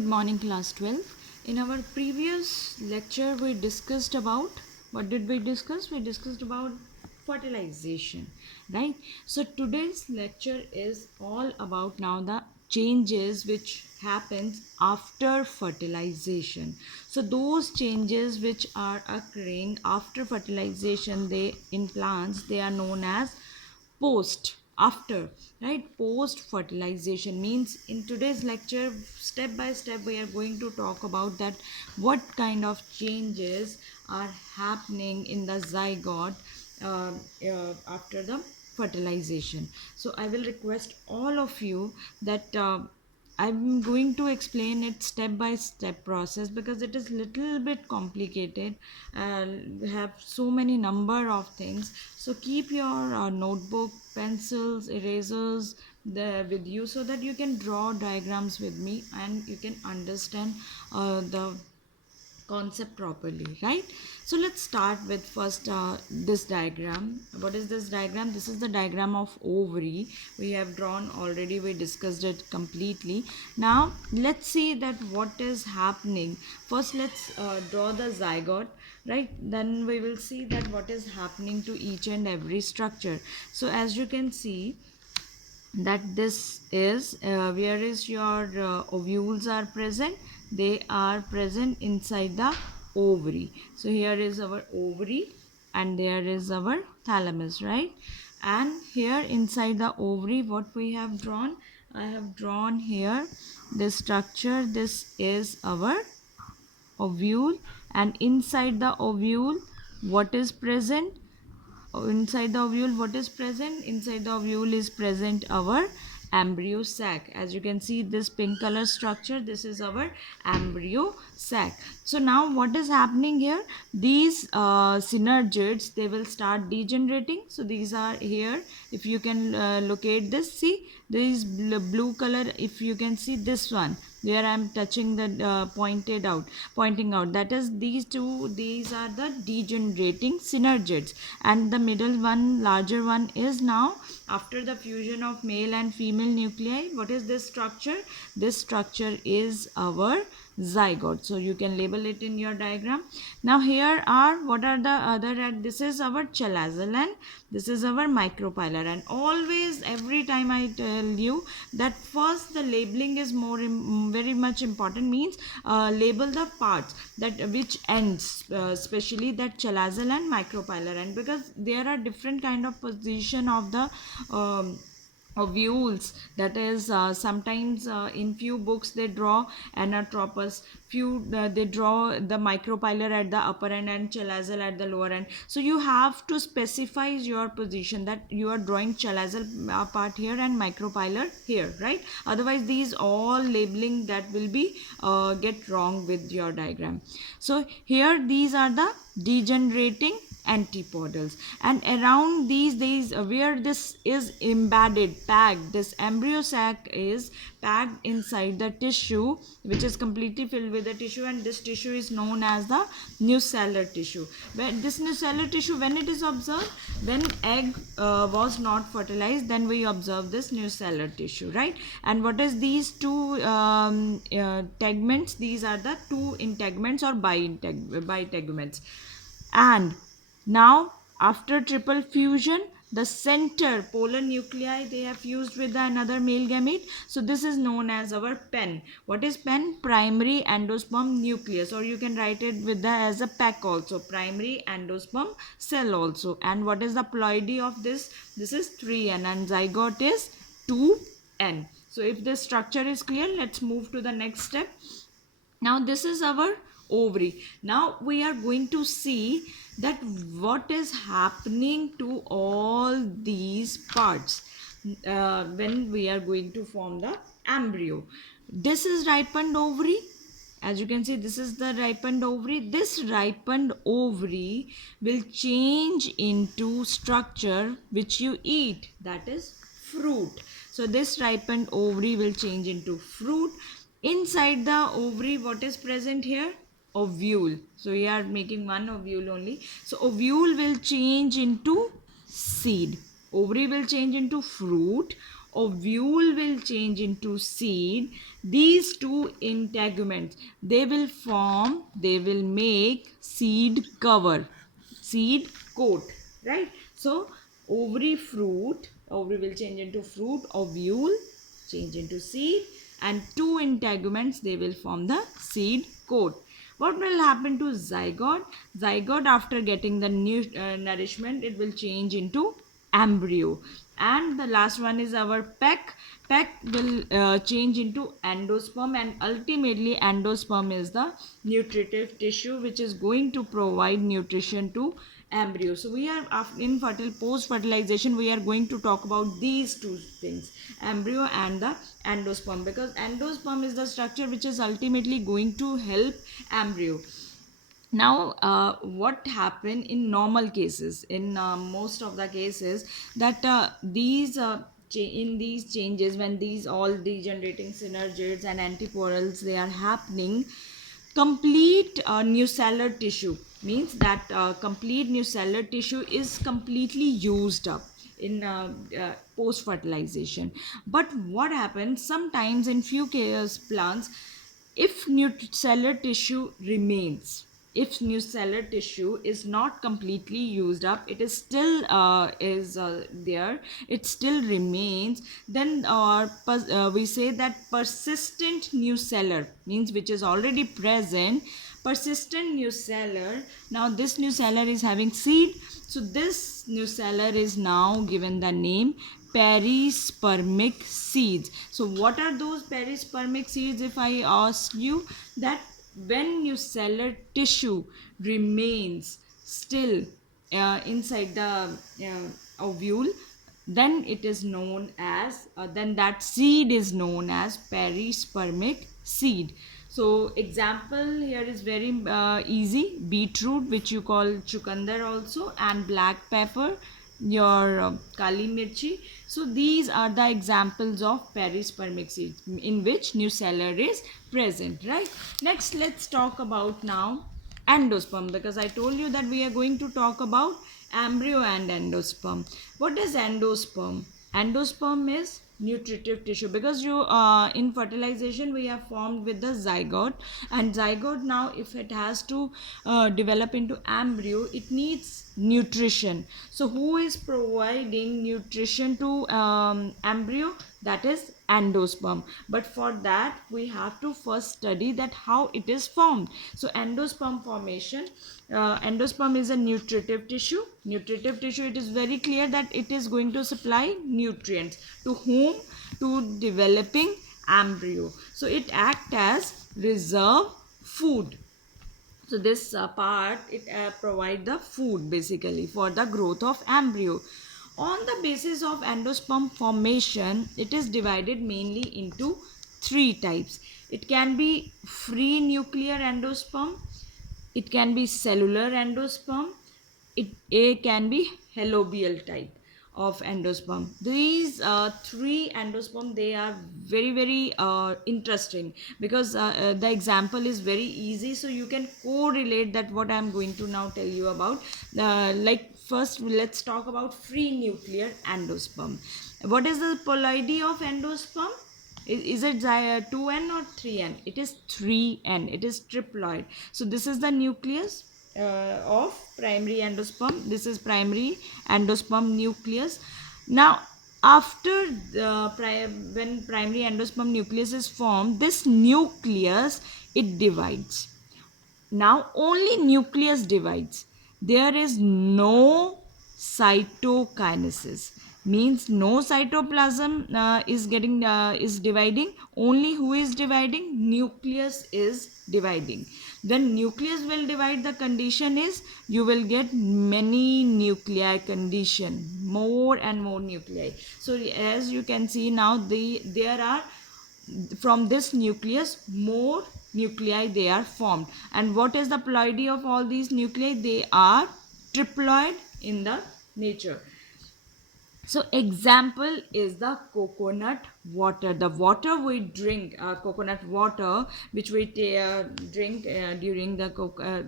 good morning class 12. In our previous lecture we discussed about, what did we discuss? We discussed about fertilization, right? So today's lecture is all about now the changes which happens after fertilization. So those changes which are occurring after fertilization, they in plants, they are known as post, after, right? Post fertilization means in today's lecture, step by step we are going to talk about that what kind of changes are happening in the zygote after the fertilization. So I will request all of you that I'm going to explain it step by step process because it is little bit complicated. We have so many number of things. So keep your notebook, pencils, erasers with you so that you can draw diagrams with me and you can understand the concept properly, right? So let's start with first this diagram. What is this diagram? This is the diagram of ovary. We have drawn already, we discussed it completely. Now let's see that what is happening. First let's draw the zygote, right? Then we will see that what is happening to each and every structure. So as you can see that this is where is your ovules are present. They are present inside the ovary. So here is our ovary and there is our thalamus, right? And here inside the ovary, what we have drawn, I have drawn here this structure. This is our ovule, and inside the ovule what is present? Inside the ovule what is present? Inside the ovule is present our embryo sac. As you can see this pink color structure, this is our embryo sac. So now what is happening here? These synergids, they will start degenerating. So these are here, if you can locate this, see this blue color, if you can see this one where I am touching the pointing out, that is these two, these are the degenerating synergids, and the middle one, larger one, is now after the fusion of male and female nuclei. What is this structure? This structure is our zygote. So you can label it in your diagram. Now here are, what are the other, this is our chalazal and this is our micropylar. And always, every time I tell you that first the labeling is very much important, means label the parts that which ends, especially that chalazal and micropylar end, because there are different kind of position of the ovules. That is sometimes in few books they draw anatropous, few they draw the micropylar at the upper end and chalazal at the lower end. So you have to specify your position that you are drawing chalazal part here and micropylar here, right? Otherwise these all labeling that will be get wrong with your diagram. So here these are the degenerating antipodals, and around these where this is embedded, packed, this embryo sac is packed inside the tissue which is completely filled with the tissue, and this tissue is known as the nucellar tissue. When this nucellar tissue, when it is observed, when egg was not fertilized, then we observe this nucellar tissue, right? And what is these two tegments? These are the two integments or bitegments. And now after triple fusion, the center polar nuclei, they have fused with another male gamete. So this is known as our PEN. What is PEN? Primary endosperm nucleus, or you can write it with the as a PEC also, primary endosperm cell also. And what is the ploidy of this? This is 3N and zygote is 2N. So if this structure is clear, let's move to the next step. Now this is our ovary. Now we are going to see that what is happening to all these parts when we are going to form the embryo. This is ripened ovary. As you can see, this is the ripened ovary. This ripened ovary will change into structure which you eat, that is fruit. So this ripened ovary will change into fruit. Inside the ovary, what is present here? Ovule. So we are making one ovule only. So ovule will change into seed. Ovary will change into fruit. ovule will change into seed. These two integuments, they will make seed cover, seed coat, right? So ovary will change into fruit, ovule change into seed, and two integuments, they will form the seed coat. What will happen to zygote? Zygote, after getting the new nourishment, it will change into embryo. And the last one is our peck. Peck will change into endosperm, and ultimately endosperm is the nutritive tissue which is going to provide nutrition to embryo. So we are in post fertilization, we are going to talk about these two things, embryo and the endosperm, because endosperm is the structure which is ultimately going to help embryo. Now what happen in normal cases, in most of the cases, that in these changes, when these all degenerating synergids and antiporals, they are happening, complete nucellar tissue, means that complete nucellar tissue is completely used up in post fertilization. But what happens sometimes in few cases plants, if nucellar tissue remains, if nucellar tissue is not completely used up, it is still there, it still remains, then we say that persistent nucellar, means which is already present, persistent nucellar. Now this nucellar is having seed, so this nucellar is now given the name perispermic seeds. So what are those perispermic seeds? If I ask you that, when nucellar tissue remains still inside the ovule, then it is known as then that seed is known as perispermic seed. So example here is very easy: beetroot, which you call chukandar also, and black pepper, your kali mirchi. So these are the examples of perispermic seeds in which nucellar is present, right? Next, let's talk about now endosperm, because I told you that we are going to talk about embryo and endosperm. What is endosperm? Endosperm is nutritive tissue, because you in fertilization we have formed with the zygote, and zygote, now if it has to develop into embryo, it needs nutrition. So who is providing nutrition to embryo? That is endosperm. But for that we have to first study that how it is formed. So endosperm formation, endosperm is a nutritive tissue. Nutritive tissue, it is very clear that it is going to supply nutrients to whom? To developing embryo. So it acts as reserve food. So this part, it provide the food basically for the growth of embryo. On the basis of endosperm formation, it is divided mainly into three types. It can be free nuclear endosperm, it can be cellular endosperm, it can be halobial type of endosperm. These three endosperm, they are very interesting, because the example is very easy, so you can correlate that what I am going to now tell you about. Like first, let's talk about free nuclear endosperm. What is the ploidy of endosperm? Is it 2n or 3n? It is 3n. It is triploid. So this is the nucleus of primary endosperm. This is primary endosperm nucleus. Now after when primary endosperm nucleus is formed, this nucleus, it divides. Now only nucleus divides. There is no cytokinesis, means no cytoplasm is dividing. Only who is dividing? Nucleus is dividing. When nucleus will divide, the condition is you will get many nuclei condition, more and more nuclei. So as you can see now, there are, from this nucleus, more nuclei they are formed. And what is the ploidy of all these nuclei? They are triploid in the nature. So example is the coconut water. The water we drink, coconut water, which we drink during the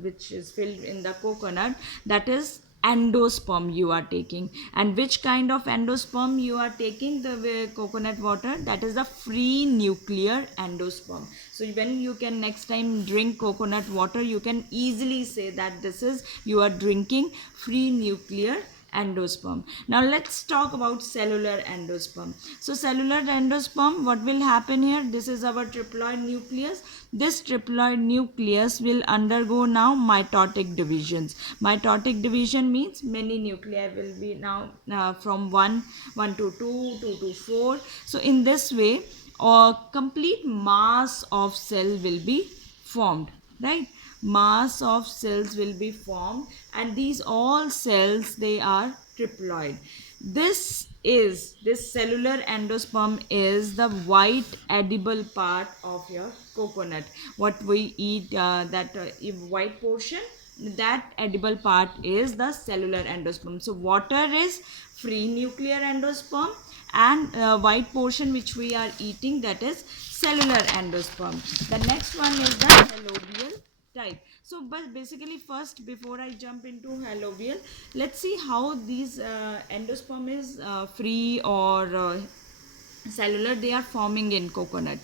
which is filled in the coconut, that is endosperm you are taking. And which kind of endosperm you are taking? The coconut water, that is the free nuclear endosperm. So when you can next time drink coconut water, you can easily say that this is, you are drinking free nuclear endosperm. Now let's talk about cellular endosperm. So cellular endosperm, what will happen here? This is our triploid nucleus. This triploid nucleus will undergo now mitotic divisions. Mitotic division means many nuclei will be now from 1 to 2, 2 to 4. So in this way, a complete mass of cell will be formed, right? Mass of cells will be formed, and these all cells, they are triploid. This cellular endosperm is the white edible part of your coconut. What we eat, that white portion, that edible part is the cellular endosperm. So water is free nuclear endosperm, and white portion which we are eating, that is cellular endosperm. The next one is the allovial type. So but basically, first, before I jump into allovial, let's see how these endosperm is free or cellular, they are forming in coconut.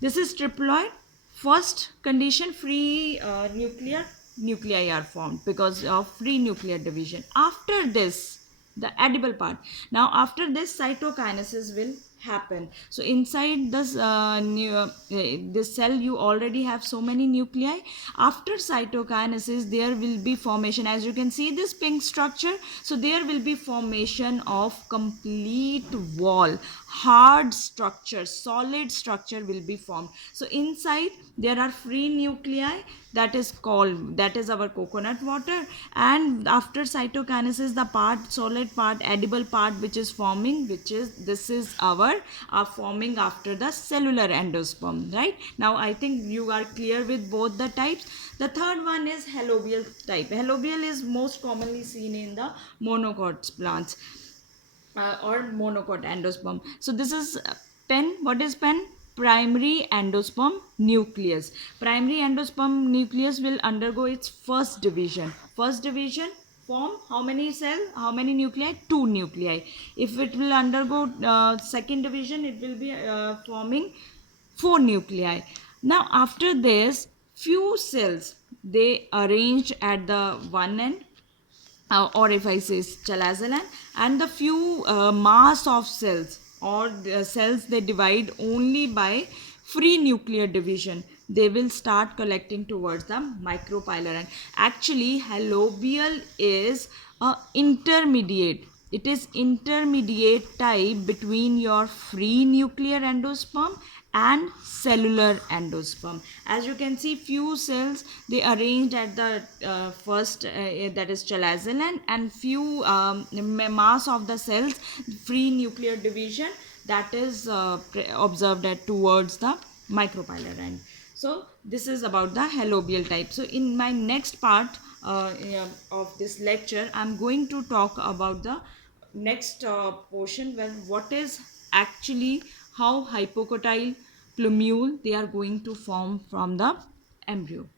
This is triploid. First condition, free nuclei are formed because of free nuclear division. After this, the edible part. Now after this, cytokinesis will happen. So inside this cell, you already have so many nuclei. After cytokinesis, there will be formation. As you can see this pink structure, so there will be formation of complete wall, hard structure, solid structure will be formed. So inside there are free nuclei, that is our coconut water. And after cytokinesis, the solid part, edible part which is forming, this is our forming after the cellular endosperm, right? Now I think you are clear with both the types. The third one is halobial type. Halobial is most commonly seen in the monocots plants, or monocot endosperm. So this is pen. What is pen? Primary endosperm nucleus. Primary endosperm nucleus will undergo its first division. First division form how many cell? How many nuclei? 2 nuclei. If it will undergo second division, it will be forming 4 nuclei. Now after this, few cells, they arranged at the one end, or if I say chalazolan, and the few mass of cells, or the cells, they divide only by free nuclear division. They will start collecting towards the micropylar end. Actually, halobial is a intermediate. It is intermediate type between your free nuclear endosperm and cellular endosperm. As you can see, few cells, they arranged at the first, that is chalazolan, and few mass of the cells, free nuclear division, that is observed at towards the micropylar end. So this is about the halobial type. So in my next part of this lecture, I'm going to talk about the next portion, where what is actually, how hypocotyle plumule they are going to form from the embryo.